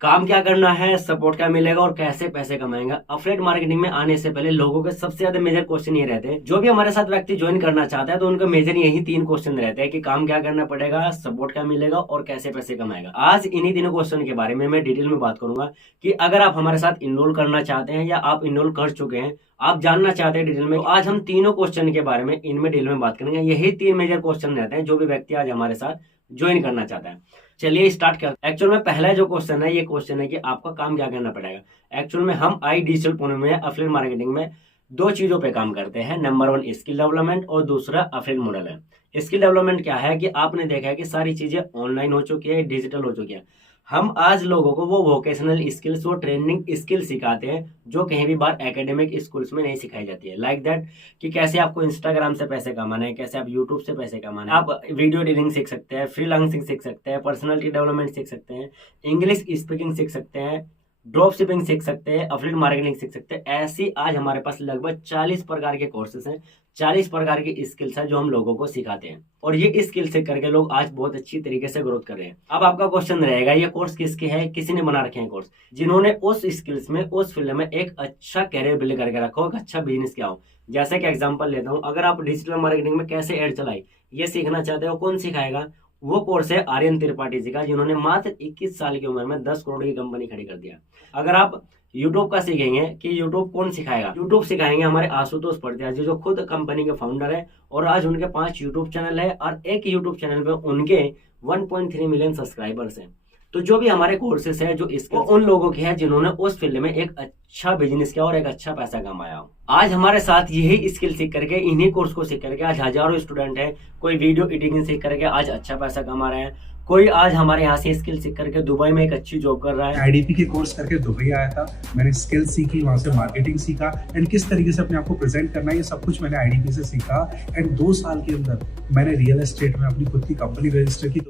काम क्या करना है, सपोर्ट क्या मिलेगा और कैसे पैसे कमाएंगे। अफिलिएट मार्केटिंग में आने से पहले लोगों के सबसे ज्यादा मेजर क्वेश्चन ये रहते हैं, जो भी हमारे साथ व्यक्ति ज्वाइन करना चाहता है तो उनका मेजर यही 3 क्वेश्चन रहते हैं कि काम क्या करना पड़ेगा, सपोर्ट क्या मिलेगा और कैसे पैसे कमाएगा। आज इन्हीं तीनों क्वेश्चन के बारे में मैं डिटेल में बात करूंगा कि अगर आप हमारे साथ इनरोल करना चाहते हैं या आप इनरोल कर चुके हैं, आप जानना चाहते हैं डिटेल में, तो आज हम तीनों क्वेश्चन के बारे में इनमें डिटेल में बात करेंगे। यही 3 मेजर क्वेश्चन रहते हैं जो भी व्यक्ति आज हमारे साथ ज्वाइन करना चाहता है। चलिए स्टार्ट करते हैं। एक्चुअल में पहला जो क्वेश्चन है, ये क्वेश्चन है कि आपका काम क्या करना पड़ेगा। एक्चुअल में हम आई डिजिटल पुणे में अफिलिएट मार्केटिंग में 2 चीजों पे काम करते हैं। नंबर 1 स्किल डेवलपमेंट और दूसरा अफिलिएट मॉडल है। स्किल डेवलपमेंट क्या है कि आपने देखा है कि सारी चीजें ऑनलाइन हो चुकी है, डिजिटल हो चुकी है। हम आज लोगों को वो वोकेशनल स्किल्स, वो ट्रेनिंग स्किल सिखाते हैं जो कहीं भी बाहर एकेडमिक स्कूल्स में नहीं सिखाई जाती है। लाइक दैट कि कैसे आपको इंस्टाग्राम से पैसे कमाना है, कैसे आप यूट्यूब से पैसे कमाना है, आप वीडियो एडिटिंग सीख सकते हैं, फ्रीलांसिंग सीख सकते हैं, पर्सनालिटी डेवलपमेंट सीख सकते हैं, इंग्लिश स्पीकिंग सीख सकते हैं, ड्रॉप शिपिंग सीख सकते हैं, अफिलिएट मार्केटिंग सीख सकते हैं। ऐसी आज हमारे पास लगभग 40 प्रकार के कोर्सेस हैं, 40 प्रकार की स्किल्स है जो हम लोगों को सिखाते हैं और ये स्किल से करके लोग आज बहुत अच्छी तरीके से ग्रोथ कर रहे हैं। अब आपका क्वेश्चन रहेगा ये कोर्स किसके है, किसी ने बना रखे हैं कोर्स, जिन्होंने उस स्किल्स में, उस फील्ड में एक अच्छा कैरियर बिल्ड करके रखा हो, एक अच्छा बिजनेस किया हो। जैसे कि एग्जांपल लेता हूं, अगर आप डिजिटल मार्केटिंग में कैसे एड चलाई ये सीखना चाहते हो, कौन सिखाएगा? वो कोर्स है आर्यन त्रिपाठी जी का, जिन्होंने मात्र 21 साल की उम्र में 10 करोड़ की कंपनी खड़ी कर दिया। अगर आप यूट्यूब का सीखेंगे कि यूट्यूब कौन सिखाएगा, यूट्यूब सिखाएंगे हमारे आशुतोष पड़त्या जी, जो खुद कंपनी के फाउंडर है और आज उनके 5 यूट्यूब चैनल है और एक यूट्यूब चैनल पे उनके 1.3 मिलियन सब्सक्राइबर्स हैं। तो जो भी हमारे कोर्सेस है, जो स्किल उन लोगों की है जिन्होंने उस फील्ड में एक अच्छा बिजनेस किया और एक अच्छा पैसा कमाया। आज हमारे साथ यही स्किल सीख करके, इन्हीं कोर्स को सीख करके आज हजारों स्टूडेंट हैं। कोई वीडियो एडिटिंग सीख करके आज अच्छा पैसा कमा रहे हैं, कोई आज हमारे यहाँ से स्किल सीख करके दुबई में एक अच्छी जॉब कर रहा है। आईडीपी के कोर्स करके दुबई आया था, मैंने स्किल सीखी, वहां से मार्केटिंग सीखा एंड किस तरीके से अपने आप को प्रेजेंट करना है, ये सब कुछ मैंने आईडीपी से सीखा। एंड 2 साल के अंदर मैंने रियल एस्टेट में अपनी खुद की कंपनी रजिस्टर की।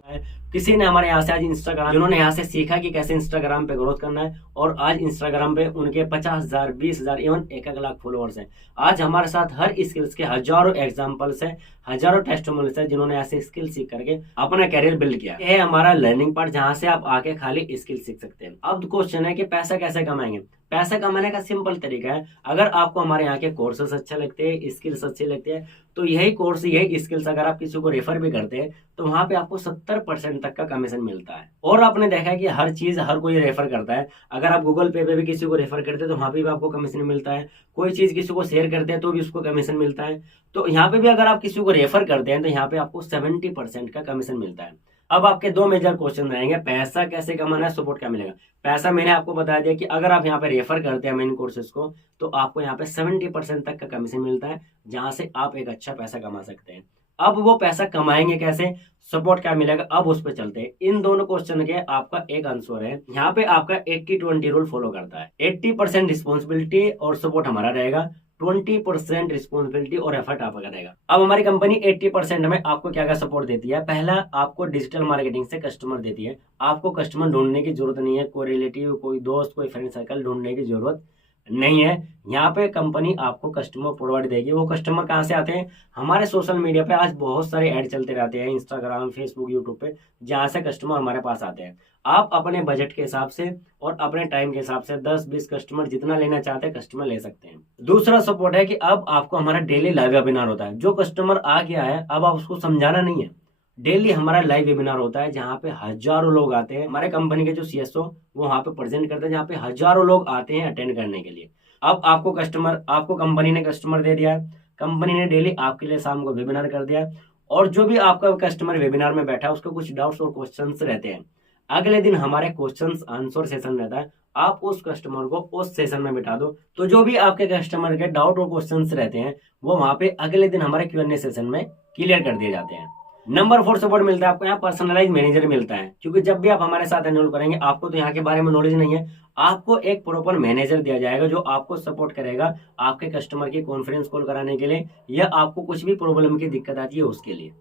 किसी ने हमारे यहाँ से आज इंस्टाग्राम, जिन्होंने यहाँ से सीखा कि कैसे इंस्टाग्राम पे ग्रोथ करना है और आज इंस्टाग्राम पे उनके 50,000, 20,000, इवन 1 लाख फॉलोअर्स हैं। आज हमारे साथ हर स्किल्स के हजारों एग्जांपल्स हैं, हजारों टेस्टिमोनियल्स हैं जिन्होंने ऐसे स्किल सीख करके अपना कैरियर बिल्ड किया। ये है हमारा लर्निंग पार्ट, जहाँ से आप आके खाली स्किल सीख सकते हैं। अब क्वेश्चन है कि पैसा कैसे कमाएंगे। पैसा कमाने का सिंपल तरीका है, अगर आपको हमारे यहाँ के कोर्सेस अच्छे लगते हैं, स्किल्स अच्छे लगते हैं, तो यही कोर्स, यही स्किल्स अगर आप किसी को रेफर भी करते हैं तो वहां पे आपको 70% तक का कमीशन मिलता है। और आपने देखा है कि हर चीज हर कोई रेफर करता है। अगर आप गूगल पे भी किसी को रेफर करते हैं तो वहां पे भी आपको कमीशन मिलता है। कोई चीज किसी को शेयर करते हैं तो भी उसको कमीशन मिलता है। तो यहाँ पे भी अगर आप किसी को रेफर करते हैं तो यहाँ पे आपको 70% का कमीशन मिलता है। अब आपके 2 मेजर क्वेश्चन रहेंगे, पैसा कैसे कमाना है, सपोर्ट क्या मिलेगा। पैसा मैंने आपको बता दिया कि अगर आप यहाँ पे रेफर करते हैं मेन कोर्सेज को तो आपको यहाँ पे 70% तक का कमीशन मिलता है, जहां से आप एक अच्छा पैसा कमा सकते हैं। अब वो पैसा कमाएंगे कैसे, सपोर्ट क्या मिलेगा, अब उस पर चलते हैं। इन दोनों क्वेश्चन के आपका एक आंसर है, यहाँ पे आपका 80-20 रूल फॉलो करता है। 80% रिस्पॉन्सिबिलिटी और सपोर्ट हमारा रहेगा, 20% रिस्पॉन्सिबिलिटी और एफर्ट आपका रहेगा। अब हमारी कंपनी 80% में आपको क्या क्या सपोर्ट देती है। पहला, आपको डिजिटल मार्केटिंग से कस्टमर देती है। आपको कस्टमर ढूंढने की जरूरत नहीं है, कोई रिलेटिव, कोई दोस्त, कोई फ्रेंड सर्कल ढूंढने की जरूरत नहीं है। यहाँ पे कंपनी आपको कस्टमर प्रोवाइड देगी। वो कस्टमर कहाँ से आते हैं, हमारे सोशल मीडिया पे आज बहुत सारे ऐड चलते रहते हैं, इंस्टाग्राम, फेसबुक, यूट्यूब पे, जहाँ से कस्टमर हमारे पास आते हैं। आप अपने बजट के हिसाब से और अपने टाइम के हिसाब से 10-20 कस्टमर जितना लेना चाहते हैं कस्टमर ले सकते हैं। दूसरा सपोर्ट है कि अब आपको हमारा डेली लाइव वेबिनार होता है। जो कस्टमर आ गया है अब आप उसको समझाना नहीं है, डेली हमारा लाइव वेबिनार होता है जहाँ पे हजारों लोग आते हैं। हमारे कंपनी के जो सीएसओ वो वहाँ पे प्रेजेंट करते हैं, जहाँ पे हजारों लोग आते हैं अटेंड करने के लिए। अब आपको कंपनी ने कस्टमर दे दिया है, कंपनी ने डेली आपके लिए शाम को वेबिनार कर दिया, और जो भी आपका कस्टमर वेबिनार में बैठा है उसको कुछ डाउट्स और क्वेश्चंस रहते हैं, अगले दिन हमारे क्वेश्चंस आंसर सेशन रहता है। आप उस कस्टमर को उस सेशन में बिठा दो, तो जो भी आपके कस्टमर के डाउट और क्वेश्चंस रहते हैं वो वहाँ पे अगले दिन हमारे Q&A सेशन में क्लियर कर दिए जाते हैं। नंबर 4 सपोर्ट मिलता है आपको यहाँ, पर्सनलाइज मैनेजर मिलता है। क्योंकि जब भी आप हमारे साथ एनरोल करेंगे, आपको तो यहाँ के बारे में नॉलेज नहीं है, आपको एक प्रॉपर मैनेजर दिया जाएगा जो आपको सपोर्ट करेगा आपके कस्टमर की कॉन्फ्रेंस कॉल कराने के लिए, या आपको कुछ भी प्रॉब्लम की दिक्कत आती है उसके लिए।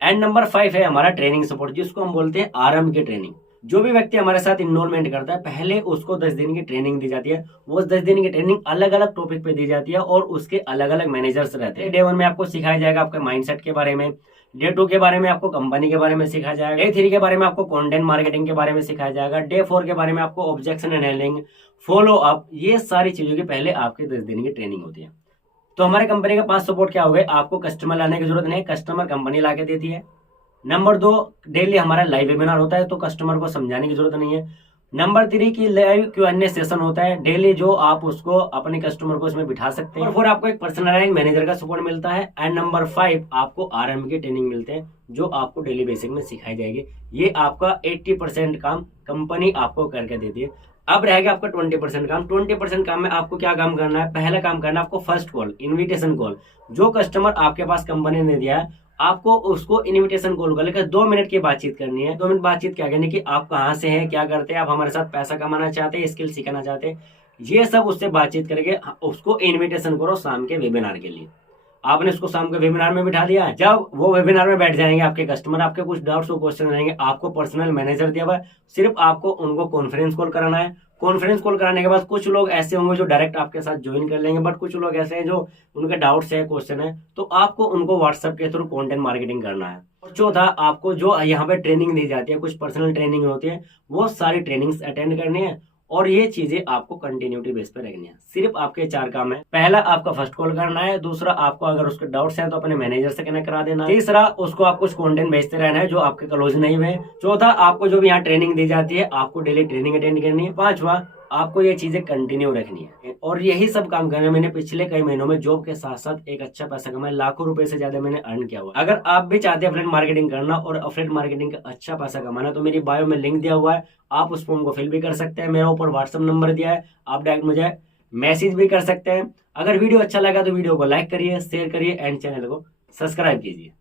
एंड नंबर 5 है हमारा ट्रेनिंग सपोर्ट, जिसको हम बोलते हैं आरंभ की ट्रेनिंग। जो भी व्यक्ति हमारे साथ इनरोलमेंट करता है पहले उसको 10 दिन की ट्रेनिंग दी जाती है। वो 10 दिन की ट्रेनिंग अलग अलग टॉपिक पे दी जाती है और उसके अलग अलग मैनेजर्स रहते हैं। डे 1 में आपको सिखाया जाएगा आपके माइंडसेट के बारे में, डे 2 के बारे में आपको कंपनी के बारे में सिखाया जाएगा। डे 3 के बारे में आपको कंटेंट मार्केटिंग के बारे में सिखाया जाएगा। डे 4 के बारे में आपको ऑब्जेक्शन हैंडलिंग, फॉलो अप, ये सारी चीजों की पहले आपके 10 दिन की ट्रेनिंग होती है। तो हमारे कंपनी का 5 सपोर्ट क्या हो गए, आपको कस्टमर लाने की जरूरत नहीं, कस्टमर कंपनी ला के देती है। नंबर 2, डेली हमारा लाइव वेबिनार होता है, तो कस्टमर को समझाने की जरूरत नहीं है। नंबर 3 की लाइव Q&A सेशन होता है डेली, जो आप उसको अपने कस्टमर को उसमें बिठा सकते हैं। और 4 आपको एक पर्सनलाइज मैनेजर का सपोर्ट मिलता है। एंड नंबर 5 आपको RM की ट्रेनिंग मिलते हैं, जो आपको डेली बेसिक में सिखाई जाएगी। ये आपका 80% काम कंपनी आपको करके देती है। अब रहेगा आपका 20% काम। 20% काम में आपको क्या काम करना है, पहला काम करना है आपको फर्स्ट कॉल, इन्विटेशन कॉल। जो कस्टमर आपके पास कंपनी ने दिया है, आपको उसको इनविटेशन कॉल कर लेकर 2 मिनट की बातचीत करनी है। 2 मिनट बातचीत क्या करनी कि आप कहाँ से हैं, क्या करते हैं, आप हमारे साथ पैसा कमाना चाहते हैं, स्किल सीखना चाहते हैं, ये सब उससे बातचीत करके उसको इनविटेशन करो शाम के वेबिनार के लिए। आपने उसको शाम के वेबिनार में बिठा दिया। जब वो वेबिनार में बैठ जाएंगे आपके कस्टमर, आपके कुछ डाउट्स को क्वेश्चन रहेंगे, आपको पर्सनल मैनेजर दिया हुआ है, सिर्फ आपको उनको कॉन्फ्रेंस कॉल कराना है। कॉन्फ्रेंस कॉल कराने के बाद कुछ लोग ऐसे होंगे जो डायरेक्ट आपके साथ ज्वाइन कर लेंगे, बट कुछ लोग ऐसे हैं जो उनके डाउट्स है, क्वेश्चन है, तो आपको उनको व्हाट्सएप के थ्रू कंटेंट मार्केटिंग करना है। और चौथा, आपको जो यहाँ पे ट्रेनिंग दी जाती है, कुछ पर्सनल ट्रेनिंग होती है, वो सारी ट्रेनिंग्स अटेंड करनी है और ये चीजें आपको कंटिन्यूटी बेस पे रखनी है। सिर्फ आपके 4 काम है। पहला, आपका फर्स्ट कॉल करना है। दूसरा, आपको अगर उसके डाउट्स हैं तो अपने मैनेजर से कनेक्ट करा देना। तीसरा, उसको आप कुछ कंटेंट भेजते रहना है जो आपके क्लोज नहीं हुए। चौथा, आपको जो भी यहाँ ट्रेनिंग दी जाती है, आपको डेली ट्रेनिंग अटेंड करनी है। 5वां, आपको ये चीजें कंटिन्यू रखनी है। और यही सब काम करने मैंने पिछले कई महीनों में जॉब के साथ साथ एक अच्छा पैसा कमाया, लाखों रुपए से ज्यादा मैंने अर्न किया हुआ। अगर आप भी चाहते हैं अफिलिएट मार्केटिंग करना और अफिलिएट मार्केटिंग का अच्छा पैसा कमाना, तो मेरी बायो में लिंक दिया हुआ है, आप उस फॉर्म को फिल भी कर सकते हैं। मेरा ऊपर व्हाट्सएप नंबर दिया है, आप डायरेक्ट मुझे मैसेज भी कर सकते हैं। अगर वीडियो अच्छा लगा तो वीडियो को लाइक करिए, शेयर करिए एंड चैनल को सब्सक्राइब कीजिए।